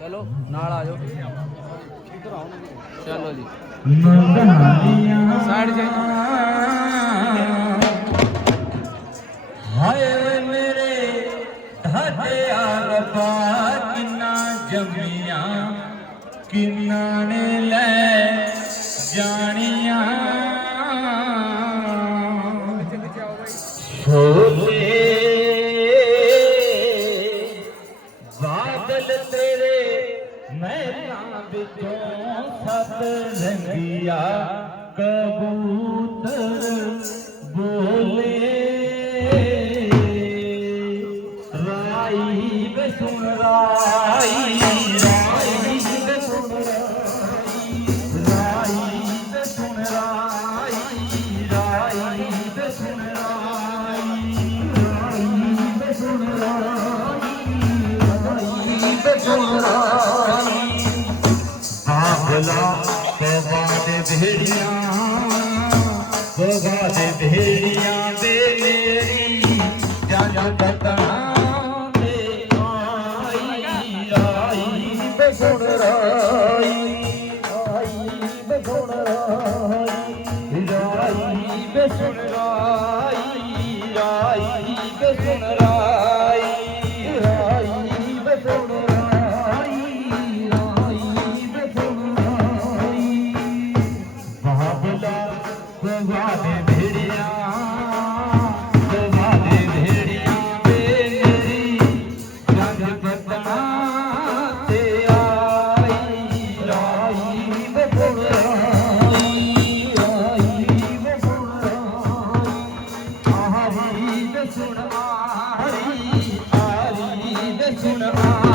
ਚਲੋ, ਨਾਲ ਆ ਚਲੋ ਜੀ। ਸਾਈਡ ਹਾਏ ਮੇਰੇ ਹੱਥਿਆ ਕਿੰਨਾ ਜੰਮੀਆਂ, ਕਿੰਨਾ ਨੇ ਲੈ ਜਾਣੀ हे ताई पाई पई प सुन आ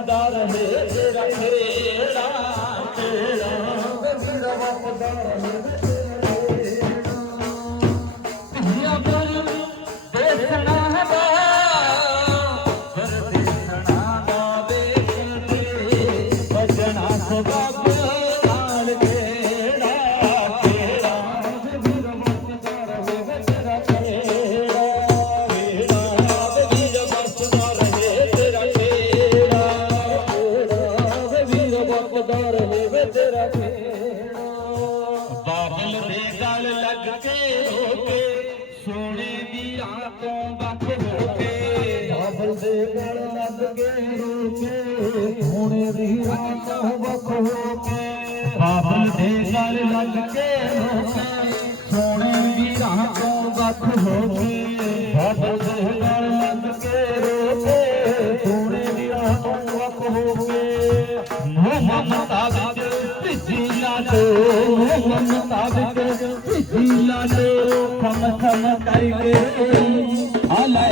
बंदा रहे रखे बेदल लग के रोके सोने दी आंखों बख रोके बाबल बेदल लग के रोके सोने दी आंखों बख रोके बाबल बेदल लग के रोके सोने दी आंखों बख रोके बाबल बेदल लग के रोके सोने दी आंखों बख रोके मोहम्मद आदि पिछला तो साबित दिला ने खम खम करके अला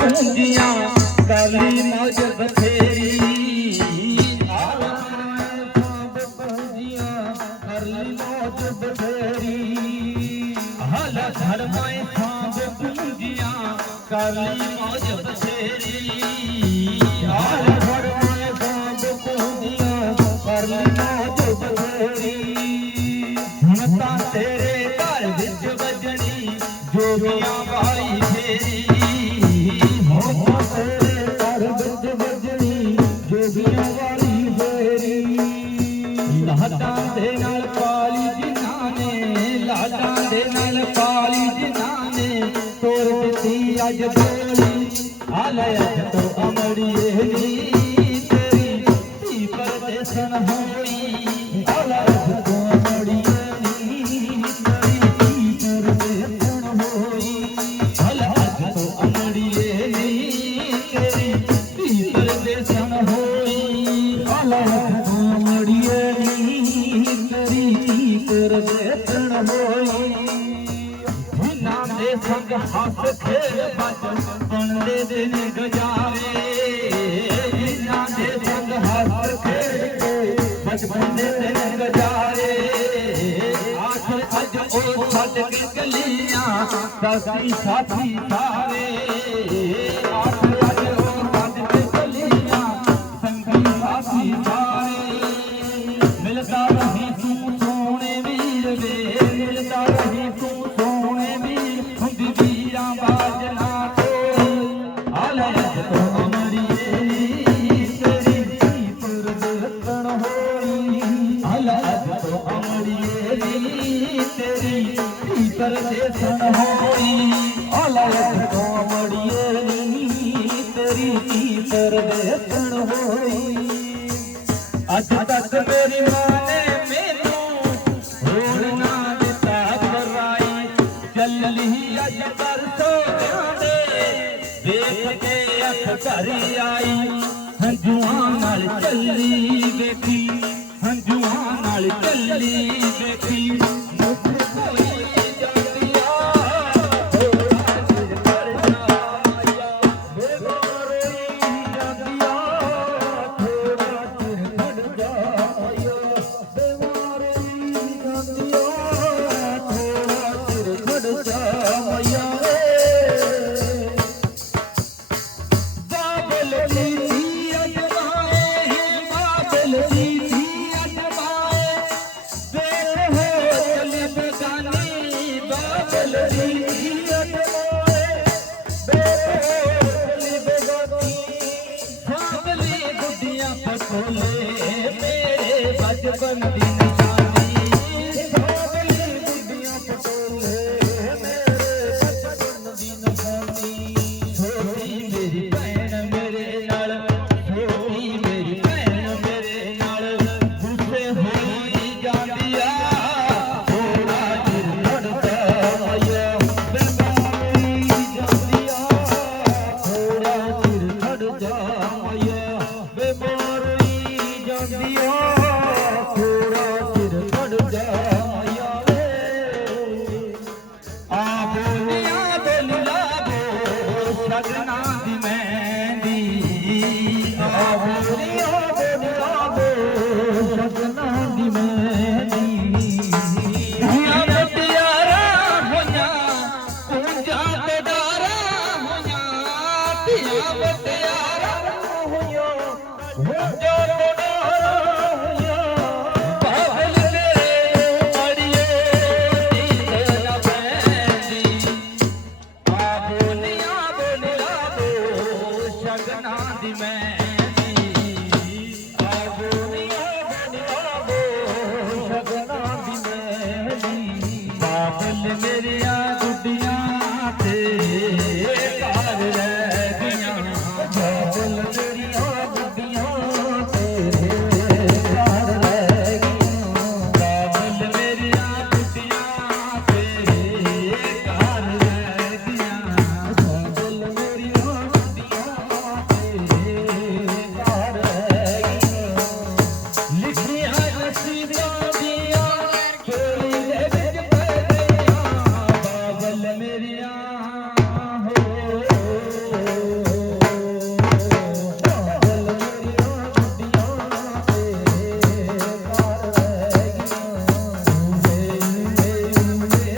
पूजियाी माज बथेेरी आला माइथांब पूजिया बी हल धराई काली मौज बथेर लाला देर पाली किने लाला देनर पाली گذاري هر بچپن گذاري اڄ ساٿي ساري कर दे होई अलग कामड़िए तेरी की कर दे होई अज तक मेरी माँ ने मेनू होड़ दिता बराई चल ही अज पर तो दे देख के अख कर आई हंजुआ नाल चली बेटी हंजुआ हाँ, नाल चली